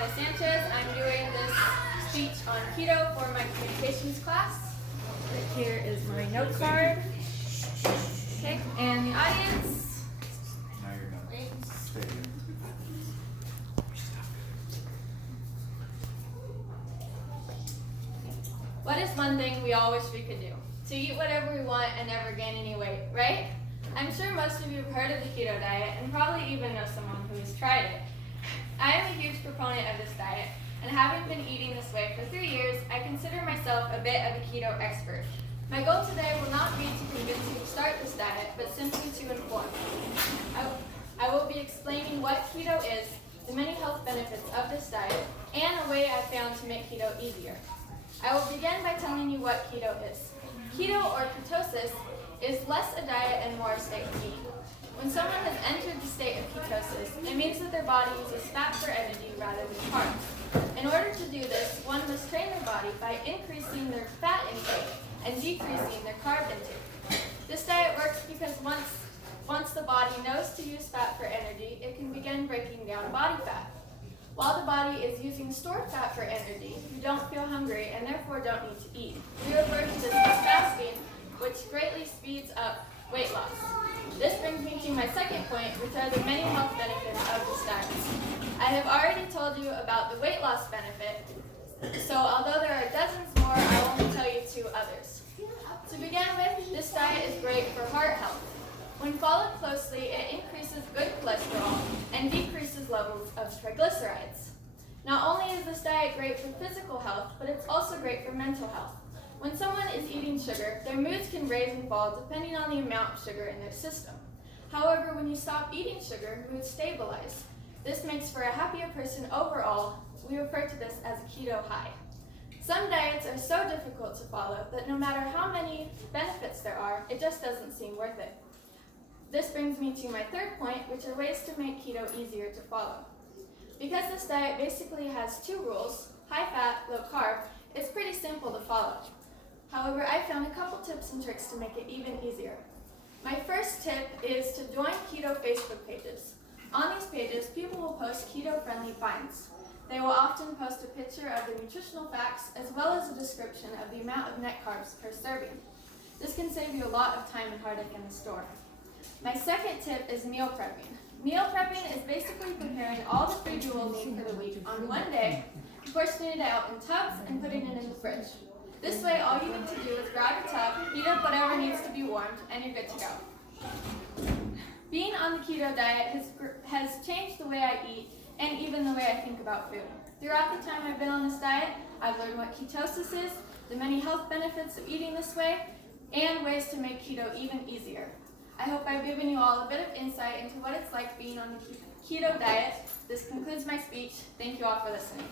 Diana Sanchez. I'm doing this speech on keto for my communications class. Right here is my note card. Okay, and the audience. Now you're done. Wait. Stay here. What is one thing we all wish we could do? To eat whatever we want and never gain any weight, right? I'm sure most of you have heard of the keto diet and probably even know someone who has tried it. I am a huge proponent of this diet, and having been eating this way for 3 years, I consider myself a bit of a keto expert. My goal today will not be to convince you to start this diet, but simply to inform. I will be explaining what keto is, the many health benefits of this diet, and a way I found to make keto easier. I will begin by telling you what keto is. Keto, or ketosis, is less a diet and more a state of being. When someone has entered the state of ketosis, it means that their body uses fat for energy rather than carbs. In order to do this, one must train their body by increasing their fat intake and decreasing their carb intake. This diet works because once the body knows to use fat for energy, it can begin breaking down body fat. While the body is using stored fat for energy, you don't feel hungry and therefore don't need to eat. We refer to this as fasting, which greatly speeds up weight loss. This brings me to my second point, which are the many health benefits of this diet. I have already told you about the weight loss benefit, so although there are dozens more, I will only tell you 2 others. To begin with, this diet is great for heart health. When followed closely, it increases good cholesterol and decreases levels of triglycerides. Not only is this diet great for physical health, but it's also great for mental health. When someone is eating sugar, their moods can raise and fall depending on the amount of sugar in their system. However, when you stop eating sugar, moods stabilize. This makes for a happier person overall. We refer to this as a keto high. Some diets are so difficult to follow that no matter how many benefits there are, it just doesn't seem worth it. This brings me to my third point, which are ways to make keto easier to follow. Because this diet basically has 2 rules, high fat, low carb, it's pretty simple to follow. However, I found a couple tips and tricks to make it even easier. My first tip is to join keto Facebook pages. On these pages, people will post keto-friendly finds. They will often post a picture of the nutritional facts as well as a description of the amount of net carbs per serving. This can save you a lot of time and heartache in the store. My second tip is meal prepping. Meal prepping is basically preparing all the food you will need for the week on one day, portioning it out in tubs, and putting it in the fridge. This way, all you need to do is grab a tub, heat up whatever needs to be warmed, and you're good to go. Being on the keto diet has changed the way I eat and even the way I think about food. Throughout the time I've been on this diet, I've learned what ketosis is, the many health benefits of eating this way, and ways to make keto even easier. I hope I've given you all a bit of insight into what it's like being on the keto diet. This concludes my speech. Thank you all for listening.